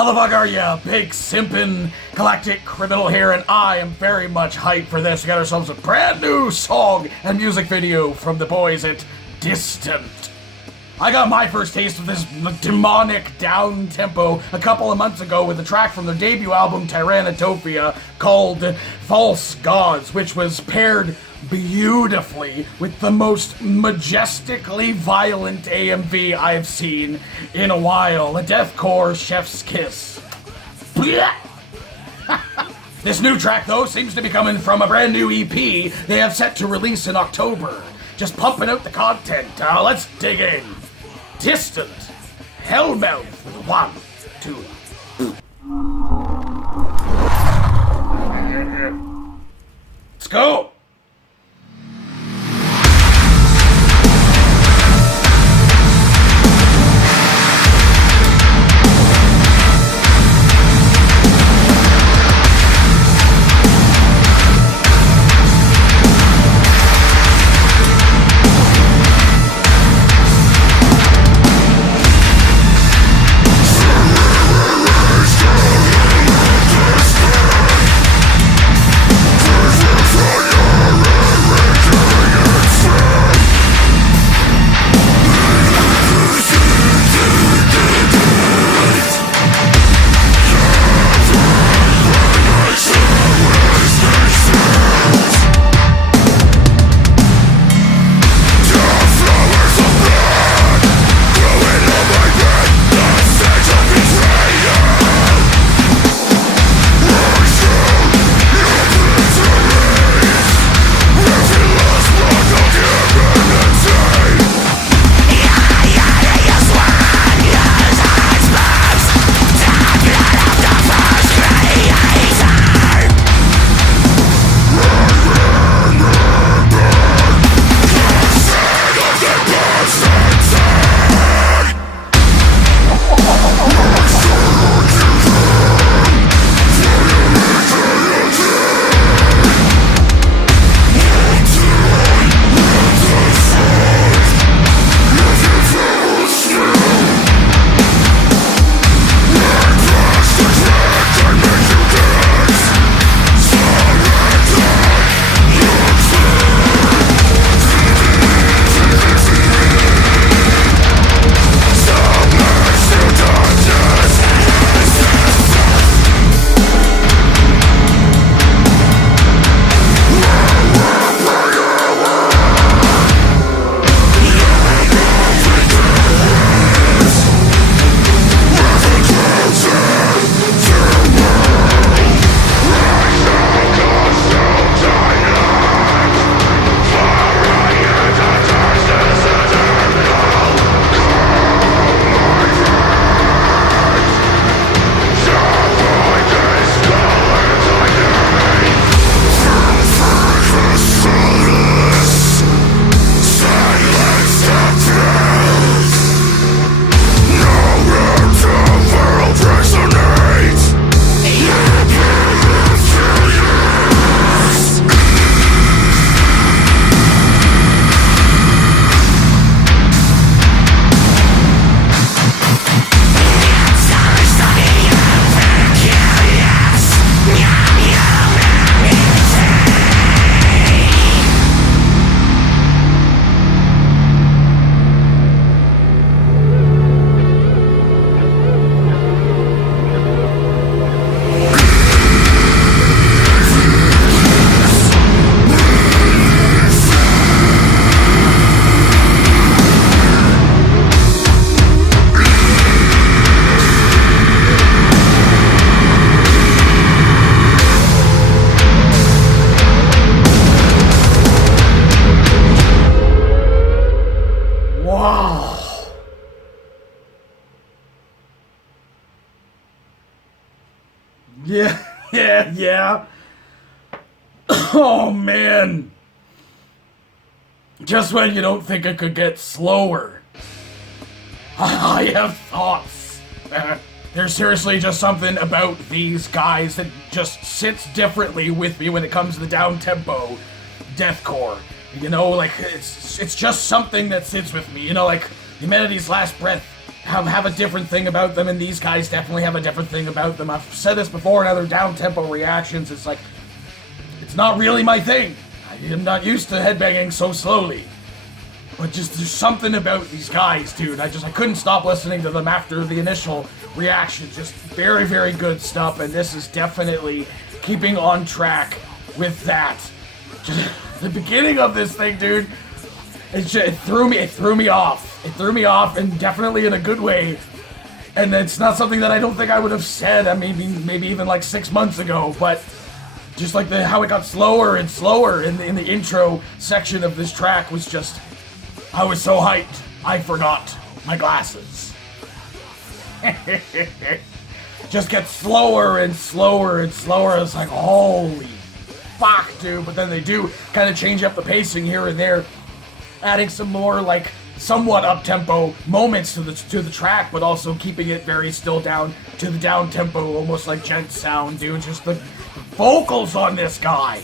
How the fuck are ya, big simpin' galactic criminal here, and I am very much hyped for this. We got ourselves a brand new song and music video from the boys at Distant. I got my first taste of this demonic down-tempo a couple of months ago with a track from their debut album Tyrannotopia called False Gods, which was paired beautifully with the most majestically violent AMV I've seen in a while, a deathcore chef's kiss. This new track, though, seems to be coming from a brand new EP they have set to release in October. Just pumping out the content. Let's dig in. Distant Hellmouth with 1, 2. Let's go. Yeah. Oh, man. Just when you don't think it could get slower. I have thoughts. There's seriously just something about these guys that just sits differently with me when it comes to the down-tempo deathcore. You know, like, it's just something that sits with me. You know, like, Humanity's Last Breath have a different thing about them, and these guys definitely have a different thing about them. I've said this before in other down-tempo reactions. It's like, it's not really my thing. I am not used to headbanging so slowly. But just there's something about these guys, dude. I couldn't stop listening to them after the initial reaction. Just very, very good stuff, and this is definitely keeping on track with that. Just the beginning of this thing, dude, it threw me off. It threw me off, and definitely in a good way. And it's not something that I don't think I would have said, maybe even like 6 months ago, but just like how it got slower and slower in the intro section of this track was just, I was so hyped, I forgot my glasses. Just gets slower and slower and slower. It's like, holy fuck, dude. But then they do kind of change up the pacing here and there, adding some more like somewhat up-tempo moments to the track, but also keeping it very still down to the down-tempo, almost like gent sound, dude. Just the vocals on this guy.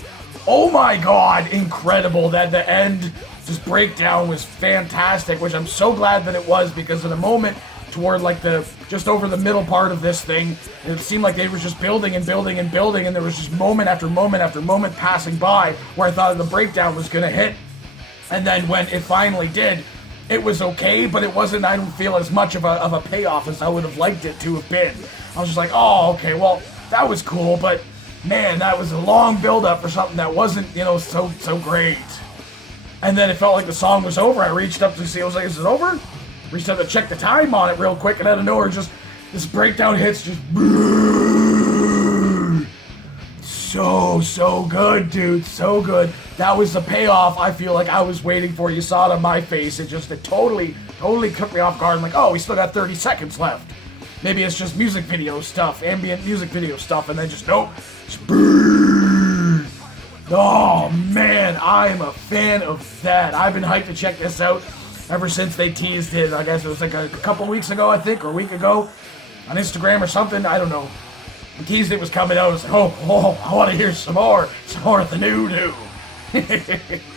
Oh my god, incredible. That the end just breakdown was fantastic, which I'm so glad that it was, because in a moment toward like just over the middle part of this thing, it seemed like they were just building and building and building, and there was just moment after moment after moment passing by where I thought the breakdown was gonna hit. And then when it finally did, it was okay, but it wasn't, I don't feel, as much of a payoff as I would have liked it to have been. I was just like, oh, okay, well, that was cool, but man, that was a long build-up for something that wasn't, so great. And then it felt like the song was over. I reached up to see, I was like, is it over? Reached up to check the time on it real quick, and out of nowhere, just this breakdown hits, just so good, dude, so good. That was the payoff I feel like I was waiting for. You saw it on my face. It totally took me off guard. I'm like, oh, we still got 30 seconds left. Maybe it's just music video stuff, ambient music video stuff, and then just, nope. Just, oh, man, I'm a fan of that. I've been hyped to check this out ever since they teased it. I guess it was like a couple weeks ago, I think, or a week ago, on Instagram or something. I don't know. They teased it was coming out. I was like, oh, I want to hear some more of the new.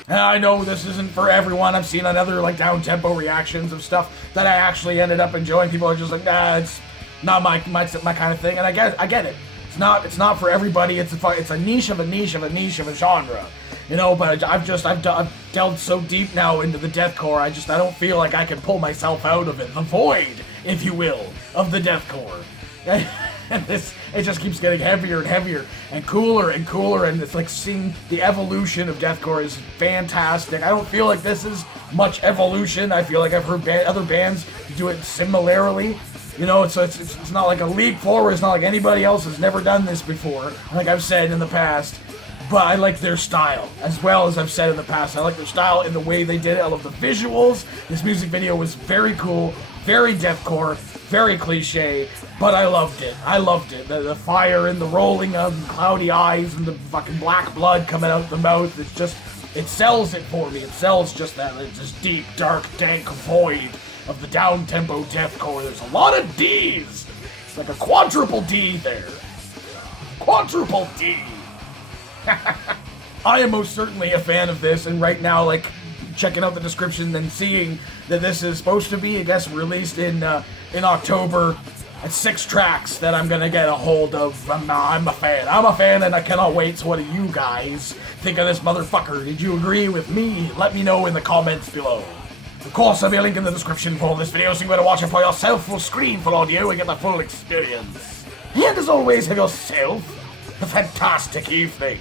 I know this isn't for everyone. I've seen on other like down-tempo reactions of stuff that I actually ended up enjoying. People are just like, nah, it's not my kind of thing, and I get it. It's not for everybody. It's a niche of a genre, But I've delved so deep now into the deathcore. I don't feel like I can pull myself out of it. The void, if you will, of the deathcore. And it just keeps getting heavier and heavier and cooler, and it's like seeing the evolution of deathcore is fantastic. I don't feel like this is much evolution. I feel like I've heard other bands do it similarly. So it's not like a leap forward. It's not like anybody else has never done this before, like I've said in the past. But I like their style, as well as I've said in the past. I like their style in the way they did it. I love the visuals. This music video was very cool, very deathcore, very cliche, but I loved it. The fire and the rolling of cloudy eyes and the fucking black blood coming out the mouth. It sells it for me. It sells just that. It's just deep, dark, dank void of the down-tempo deathcore. There's a lot of D's. It's like a quadruple D there. Quadruple D. I am most certainly a fan of this, and right now, like, checking out the description and seeing that this is supposed to be, I guess, released in October. It's 6 tracks that I'm gonna get a hold of. I'm a fan, and I cannot wait. So what do you guys think of this motherfucker? Did you agree with me? Let me know in the comments below. Of course, there'll be a link in the description for this video, so you better watch it for yourself, full screen, full audio, and get the full experience. And as always, have yourself a fantastic evening.